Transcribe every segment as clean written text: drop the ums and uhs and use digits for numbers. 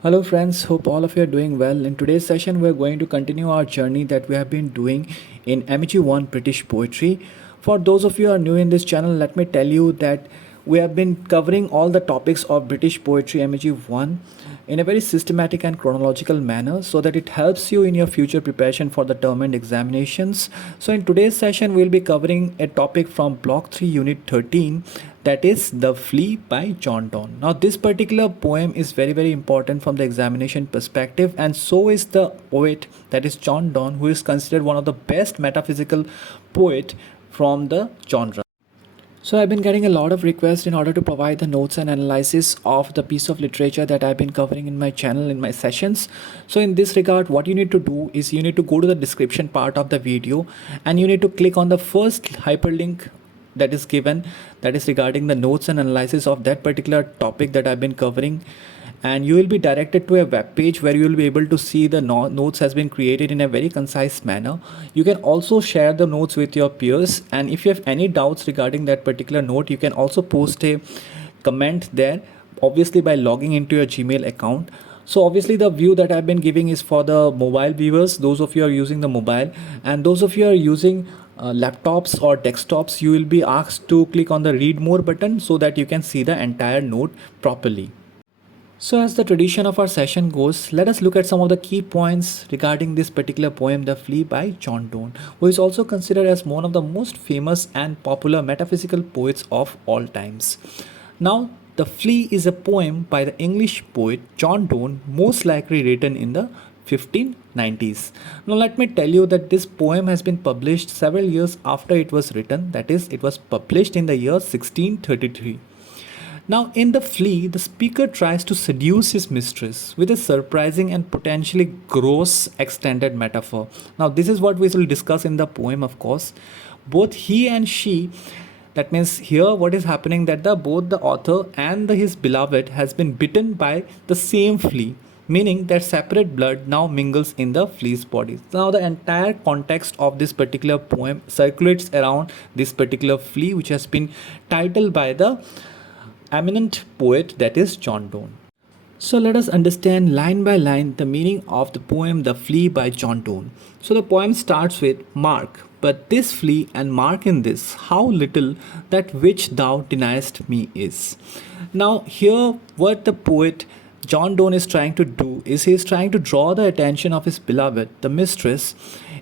Hello friends, hope all of you are doing well. In today's session, we're going to continue our journey that we have been doing in MEG1 British Poetry. For those of you who are new in this channel, let me tell you that we have been covering all the topics of British Poetry MEG1 in a very systematic and chronological manner so that it helps you in your future preparation for the term and examinations. So in today's session, we'll be covering a topic from Block 3 Unit 13, that is The Flea by John Donne. Now this particular poem is very important from the examination perspective, and so is the poet, that is John Donne, who is considered one of the best metaphysical poet from the genre. So I've been getting a lot of requests in order to provide the notes and analysis of the piece of literature that I've been covering in my channel in my sessions. So in this regard, what you need to do is you need to go to the description part of the video and you need to click on the first hyperlink that is given, that is regarding the notes and analysis of that particular topic that I've been covering, and you will be directed to a web page where you will be able to see the notes has been created in a very concise manner. You can also share the notes with your peers, and if you have any doubts regarding that particular note, you can also post a comment there, obviously by logging into your Gmail account. So obviously the view that I've been giving is for the mobile viewers, those of you are using the mobile, and those of you are using laptops or desktops, you will be asked to click on the read more button so that you can see the entire note properly. So as the tradition of our session goes, let us look at some of the key points regarding this particular poem, The Flea by John Donne, who is also considered as one of the most famous and popular metaphysical poets of all times. Now, The Flea is a poem by the English poet John Donne, most likely written in the 1590s. Now let me tell you that this poem has been published several years after it was written, that is, it was published in the year 1633. Now, in The Flea, the speaker tries to seduce his mistress with a surprising and potentially gross extended metaphor. Now, this is what we will discuss in the poem, of course. Both he and she, that means here what is happening, that both the author and his beloved has been bitten by the same flea, meaning that separate blood now mingles in the flea's body. Now the entire context of this particular poem circulates around this particular flea, which has been titled by the eminent poet, that is John Donne. So let us understand line by line the meaning of the poem The Flea by John Donne. So the poem starts with Mark, but this flea and mark in this, how little that which thou deniest me is. Now here what the poet John Donne is trying to do is he is trying to draw the attention of his beloved, the mistress,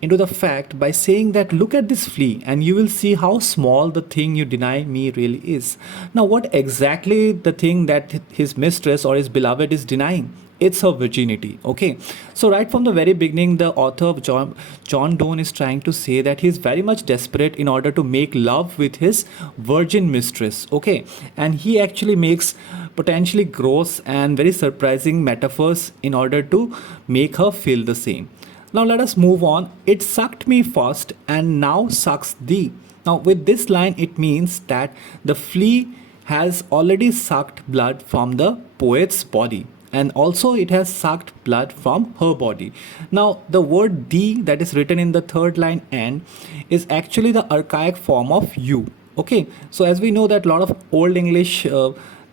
into the fact by saying that look at this flea and you will see how small the thing you deny me really is. Now what exactly the thing that his mistress or his beloved is denying? It's her virginity. Okay, so right from the very beginning, the author of John Donne is trying to say that he's very much desperate in order to make love with his virgin mistress. Okay, and he actually makes potentially gross and very surprising metaphors in order to make her feel the same. Now let us move on. It sucked me first and now sucks thee. Now with this line, it means that the flea has already sucked blood from the poet's body, and also it has sucked blood from her body. Now the word thee that is written in the third line and is actually the archaic form of you. Okay, so as we know that a lot of old English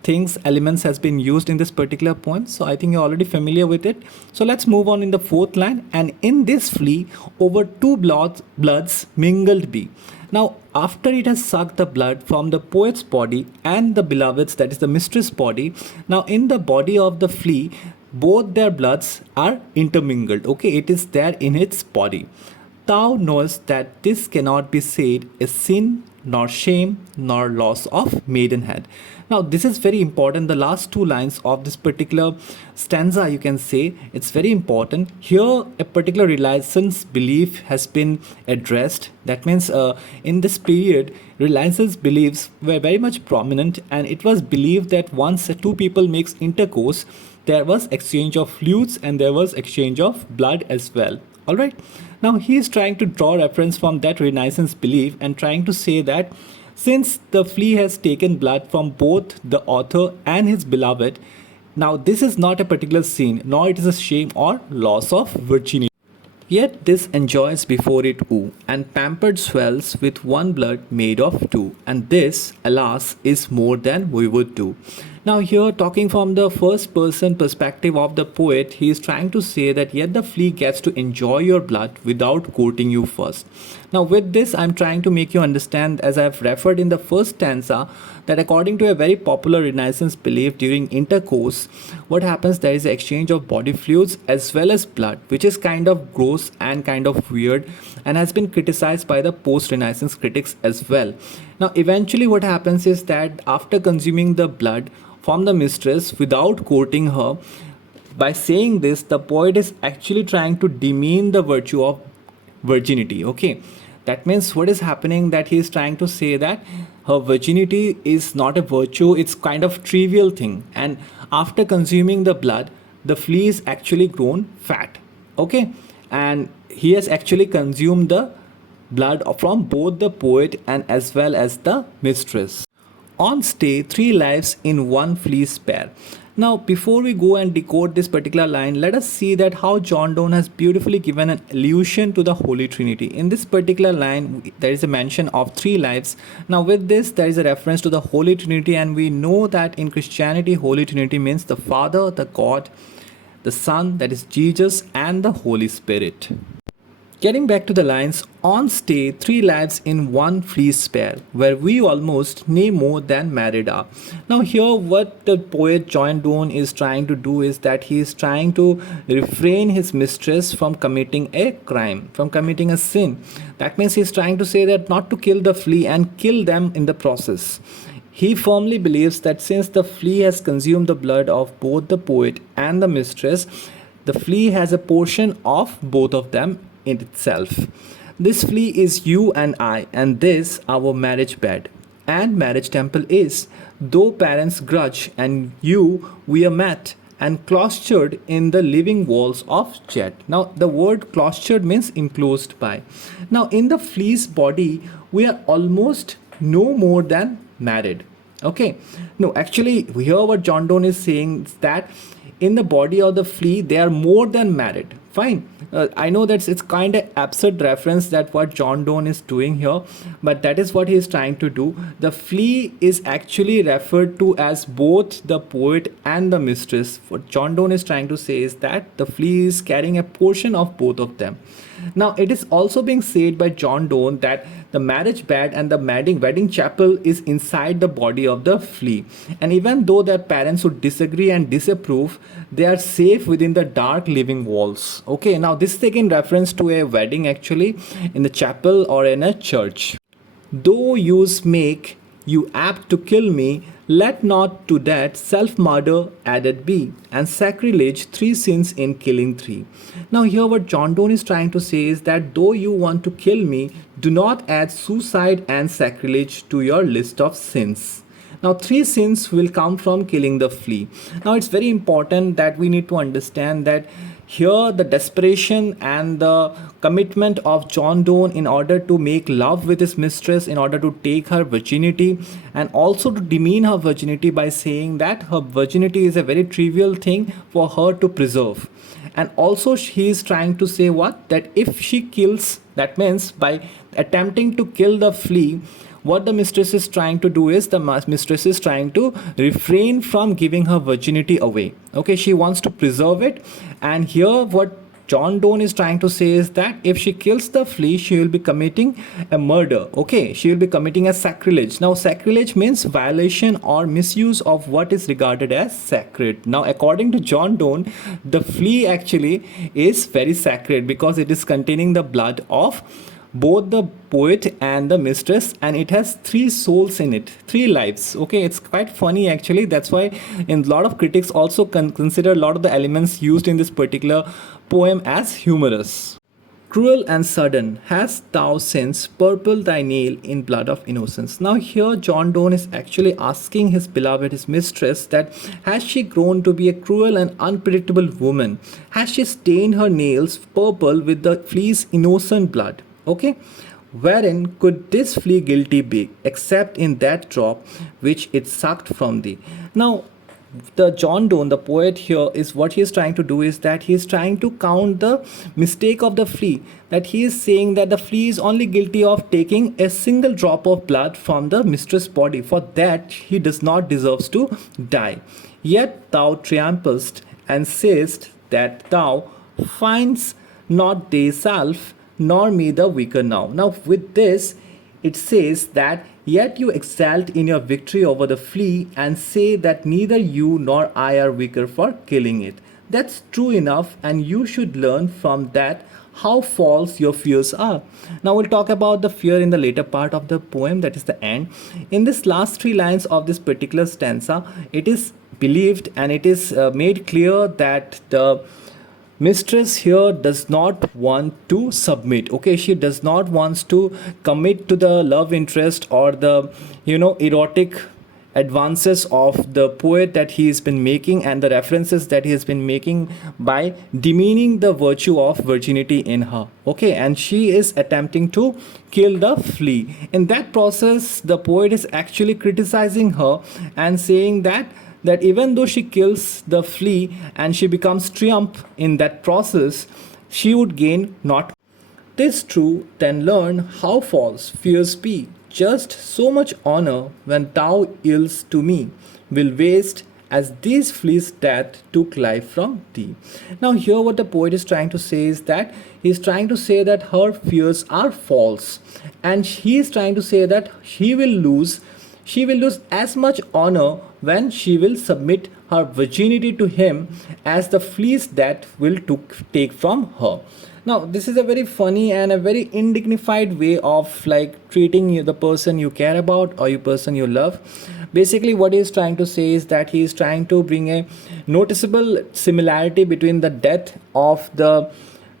things, elements has been used in this particular poem, so I think you're already familiar with it. So let's move on in the fourth line. And in this flea over two bloods mingled be. Now after it has sucked the blood from the poet's body and the beloved's, that is the mistress body, now in the body of the flea both their bloods are intermingled. Okay, it is there in its body. Thou knowest that this cannot be said a sin, nor shame, nor loss of maidenhead. Now this is very important. The last two lines of this particular stanza, you can say, it's very important. Here a particular reliance belief has been addressed. That means in this period, reliance's beliefs were very much prominent, and it was believed that once two people makes intercourse, there was exchange of fluids and there was exchange of blood as well. All right, now he is trying to draw reference from that Renaissance belief and trying to say that since the flea has taken blood from both the author and his beloved, now this is not a particular sin, nor it is a shame or loss of virginity. Yet this enjoys before it woo, and pampered swells with one blood made of two, and this, alas, is more than we would do. Now, here talking from the first person perspective of the poet, he is trying to say that yet the flea gets to enjoy your blood without courting you first. Now, with this, I'm trying to make you understand, as I've referred in the first stanza, that according to a very popular Renaissance belief, during intercourse, what happens, there is an exchange of body fluids as well as blood, which is kind of gross and kind of weird and has been criticized by the post Renaissance critics as well. Now, eventually, what happens is that after consuming the blood from the mistress without courting her, by saying this, the poet is actually trying to demean the virtue of virginity. Okay, that means what is happening, that he is trying to say that her virginity is not a virtue, it's kind of trivial thing, and after consuming the blood, the flea is actually grown fat. Okay, and he has actually consumed the blood from both the poet and as well as the mistress. On stay, three lives in one flea spare. Now, before we go and decode this particular line, let us see that how John Donne has beautifully given an allusion to the Holy Trinity. In this particular line, there is a mention of three lives. Now, with this, there is a reference to the Holy Trinity, and we know that in Christianity, Holy Trinity means the Father, the God, the Son, that is Jesus, and the Holy Spirit. Getting back to the lines, on stay, three lives in one flea spare, where we almost nay more than married are. Now here what the poet John Donne is trying to do is that he is trying to refrain his mistress from committing a crime, from committing a sin. That means he is trying to say that not to kill the flea and kill them in the process. He firmly believes that since the flea has consumed the blood of both the poet and the mistress, the flea has a portion of both of them in itself. This flea is you and I, and this our marriage bed and marriage temple is, though parents grudge and you we are met and cloistered in the living walls of jet. Now the word cloistered means enclosed by. Now in the flea's body we are almost no more than married. Okay, no, actually here what John Donne is saying is that in the body of the flea they are more than married. Fine, I know that it's kind of absurd reference that what John Donne is doing here, but that is what he is trying to do. The flea is actually referred to as both the poet and the mistress. What John Donne is trying to say is that the flea is carrying a portion of both of them. Now it is also being said by John Donne that the marriage bed and the wedding chapel is inside the body of the flea, and even though their parents would disagree and disapprove, they are safe within the dark living walls. Okay, now this is again reference to a wedding actually in the chapel or in a church. Though use make you apt to kill me, let not to that self-murder added be, and sacrilege three sins in killing three. Now here what John Donne is trying to say is that though you want to kill me, do not add suicide and sacrilege to your list of sins. Now three sins will come from killing the flea. Now it's very important that we need to understand that here the desperation and the commitment of John Donne in order to make love with his mistress, in order to take her virginity and also to demean her virginity by saying that her virginity is a very trivial thing for her to preserve. And also he is trying to say what? That if she kills, that means by attempting to kill the flea, what the mistress is trying to do is the mistress is trying to refrain from giving her virginity away. Okay, she wants to preserve it, and here what John Donne is trying to say is that if she kills the flea, she will be committing a murder. Okay, she will be committing a sacrilege. Now sacrilege means violation or misuse of what is regarded as sacred. Now according to John Donne, the flea actually is very sacred because it is containing the blood of both the poet and the mistress, and it has three souls in it, three lives. Okay, it's quite funny actually. That's why in a lot of critics also consider a lot of the elements used in this particular poem as humorous. Cruel and sudden hast thou since purpled thy nail in blood of innocence. Now here John Donne is actually asking his beloved, his mistress, that has she grown to be a cruel and unpredictable woman? Has she stained her nails purple with the flea's innocent blood? Okay, wherein could this flea guilty be, except in that drop which it sucked from thee? Now the John Donne, the poet here, is what he is trying to do is that he is trying to count the mistake of the flea. That he is saying that the flea is only guilty of taking a single drop of blood from the mistress' body. For that he does not deserves to die. Yet thou triumphest and sayest that thou findest not thyself nor me the weaker now. Now with this it says that yet you exult in your victory over the flea and say that neither you nor I are weaker for killing it. That's true enough, and you should learn from that how false your fears are. Now we'll talk about the fear in the later part of the poem, that is the end. In this last three lines of this particular stanza, it is believed and it is made clear that the mistress here does not want to submit. Okay, she does not wants to commit to the love interest or the erotic advances of the poet that he has been making, and the references that he has been making by demeaning the virtue of virginity in her. Okay, and she is attempting to kill the flea. In that process, the poet is actually criticizing her and saying that even though she kills the flea and she becomes triumph in that process, she would gain not. This true, then learn how false fears be. Just so much honor when thou yieldest to me will waste as these fleas that took life from thee. Now, here what the poet is trying to say is that he is trying to say that her fears are false, and he is trying to say that she will lose as much honor when she will submit her virginity to him as the fleece that will take from her. Now this is a very funny and a very indignified way of like treating the person you care about or you person you love. Basically what he is trying to say is that he is trying to bring a noticeable similarity between the death of the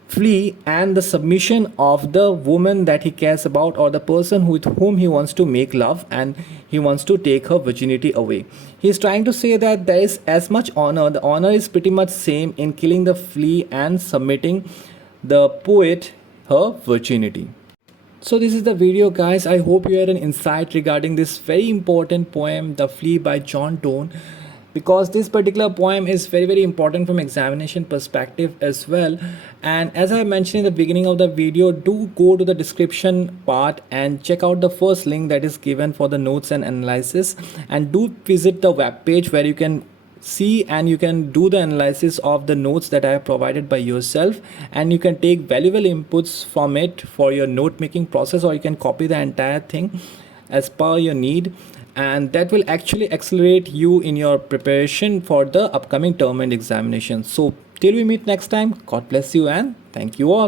flea and the submission of the woman that he cares about, or the person with whom he wants to make love and he wants to take her virginity away. He is trying to say that there is as much honor, the honor is pretty much same in killing the flea and submitting the poet her virginity. So this is the video, guys. I hope you had an insight regarding this very important poem, The Flea by John Donne, because this particular poem is very important from examination perspective as well. And as I mentioned in the beginning of the video, do go to the description part and check out the first link that is given for the notes and analysis, and do visit the web page where you can see and you can do the analysis of the notes that I have provided by yourself, and you can take valuable inputs from it for your note making process, or you can copy the entire thing as per your need, and that will actually accelerate you in your preparation for the upcoming term and examination. So till we meet next time, God bless you and thank you all.